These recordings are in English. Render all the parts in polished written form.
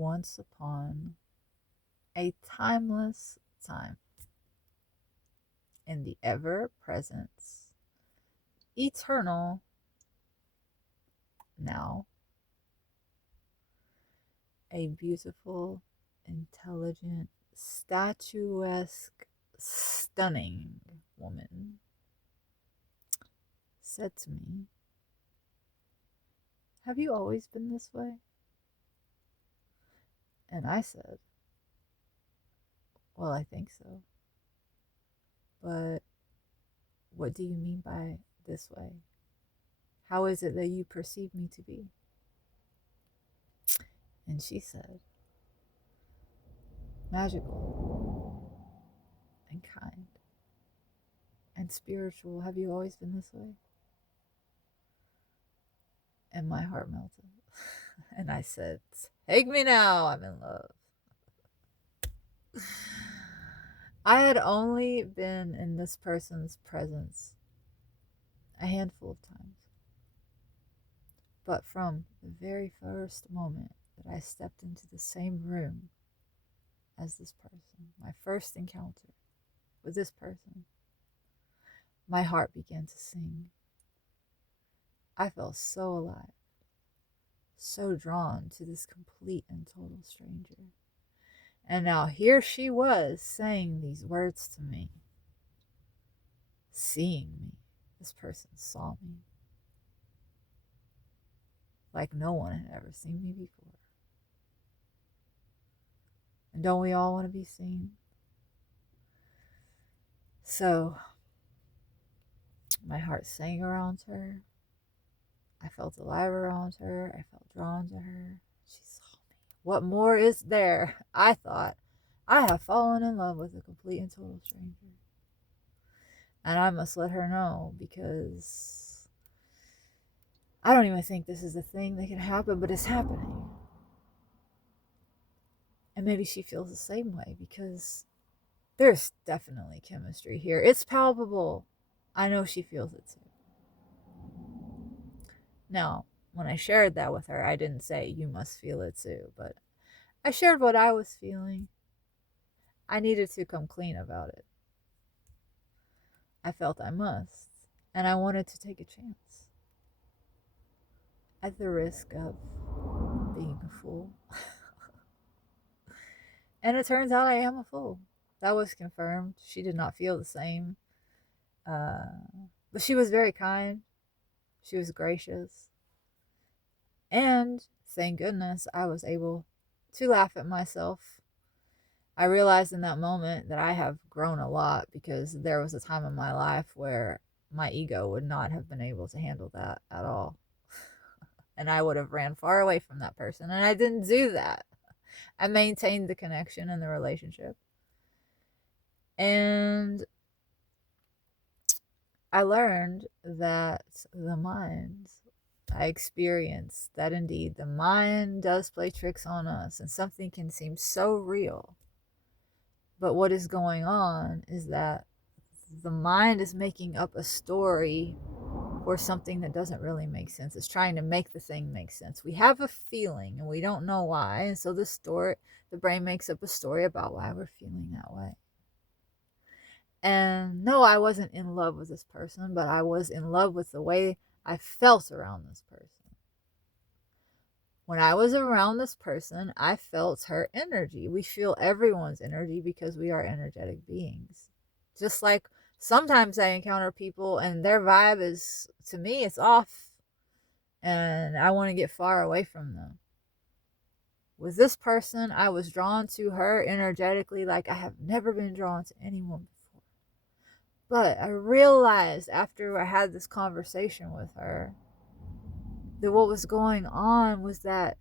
once upon a timeless time in the ever-present, eternal now, a beautiful, intelligent, statuesque, stunning woman said to me, "Have you always been this way?" And I said, "Well, I think so. But what do you mean by this way? How is it that you perceive me to be?" And she said, "Magical and kind and spiritual. Have you always been this way?" And my heart melted. And I said, "Take me now. I'm in love." I had only been in this person's presence a handful of times. But from the very first moment that I stepped into the same room as this person, my first encounter with this person, my heart began to sing. I felt so alive, so drawn to this complete and total stranger. And now here she was saying these words to me, seeing me. This person saw me like no one had ever seen me before. And don't we all want to be seen? So my heart sang around her. I felt alive around her. I felt drawn to her. She saw me. What more is there? I thought, I have fallen in love with a complete and total stranger. And I must let her know, because I don't even think this is a thing that can happen, but it's happening. And maybe she feels the same way, because there's definitely chemistry here. It's palpable. I know she feels it too. Now, when I shared that with her, I didn't say, "You must feel it too," but I shared what I was feeling. I needed to come clean about it. I felt I must, and I wanted to take a chance. At the risk of being a fool. And it turns out I am a fool. That was confirmed. She did not feel the same. But she was very kind. She was gracious. And thank goodness I was able to laugh at myself. I realized in that moment that I have grown a lot, because there was a time in my life where my ego would not have been able to handle that at all. And I would have ran far away from that person. And I didn't do that. I maintained the connection and the relationship. And I learned that the mind, I experienced that indeed the mind does play tricks on us, and something can seem so real. But what is going on is that the mind is making up a story for something that doesn't really make sense. It's trying to make the thing make sense. We have a feeling and we don't know why. And so the brain makes up a story about why we're feeling that way. And no, I wasn't in love with this person, but I was in love with the way I felt around this person. When I was around this person, I felt her energy. We feel everyone's energy because we are energetic beings. Just like sometimes I encounter people and their vibe is, to me, it's off. And I want to get far away from them. With this person, I was drawn to her energetically like I have never been drawn to anyone before. But I realized after I had this conversation with her that what was going on was that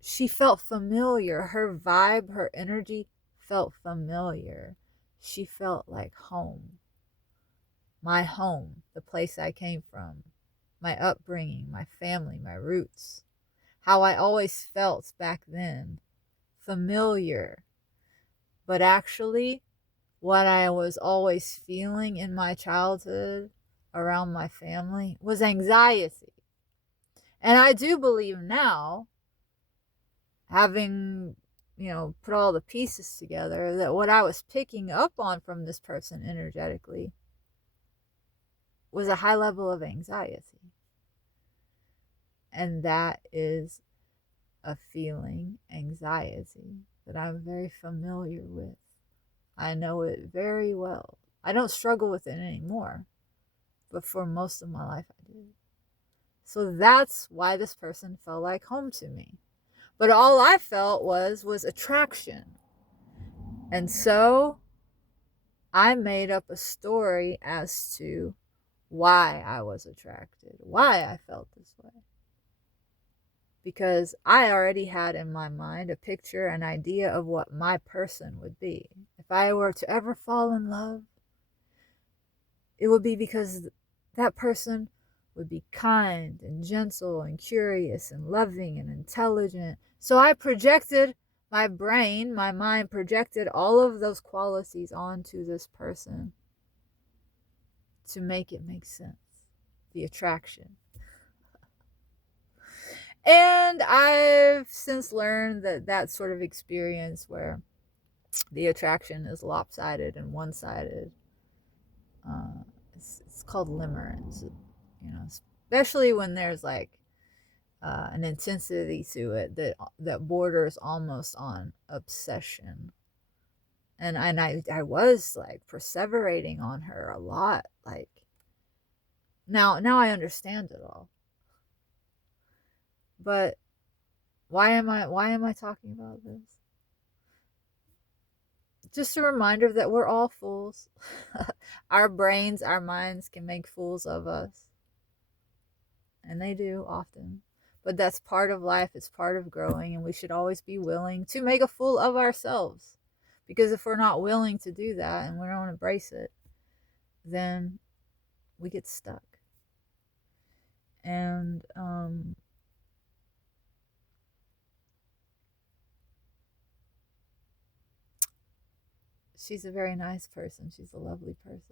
she felt familiar. Her vibe, her energy felt familiar. She felt like home. My home, the place I came from, my upbringing, my family, my roots. How I always felt back then. Familiar. But actually, what I was always feeling in my childhood around my family was anxiety. And I do believe now having, put all the pieces together, that what I was picking up on from this person energetically was a high level of anxiety. And that is a feeling, anxiety, that I'm very familiar with. I know it very well. I don't struggle with it anymore, but for most of my life I did. So that's why this person felt like home to me. But all I felt was attraction. And so I made up a story as to why I was attracted, why I felt this way. Because I already had in my mind a picture, an idea of what my person would be. If I were to ever fall in love, it would be because that person would be kind and gentle and curious and loving and intelligent. So I projected, my brain, my mind projected all of those qualities onto this person to make it make sense. The attraction. And I've since learned that that sort of experience where the attraction is lopsided and one-sided, it's called limerence. Especially when there's like an intensity to it that borders almost on obsession. And I was like perseverating on her a lot. Like now I understand it all. But why am I talking about this? Just a reminder that we're all fools. Our brains, our minds can make fools of us. And they do often. But that's part of life, it's part of growing, and we should always be willing to make a fool of ourselves. Because if we're not willing to do that and we don't embrace it, then we get stuck. And she's a very nice person. She's a lovely person.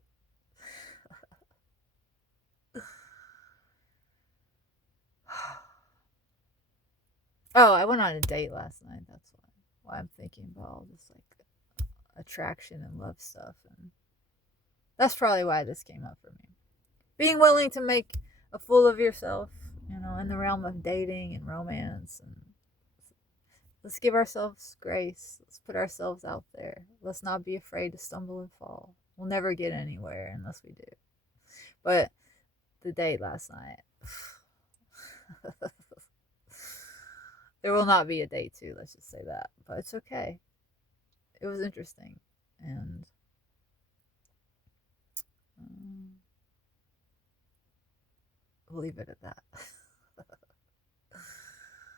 Oh, I went on a date last night. That's why I'm thinking about all this like attraction and love stuff, and that's probably why this came up for me. Being willing to make a fool of yourself, in the realm of dating and romance, and let's give ourselves grace. Let's put ourselves out there. Let's not be afraid to stumble and fall. We'll never get anywhere unless we do. But the date last night. There will not be a day two, let's just say that. But it's okay. It was interesting. And we'll leave it at that.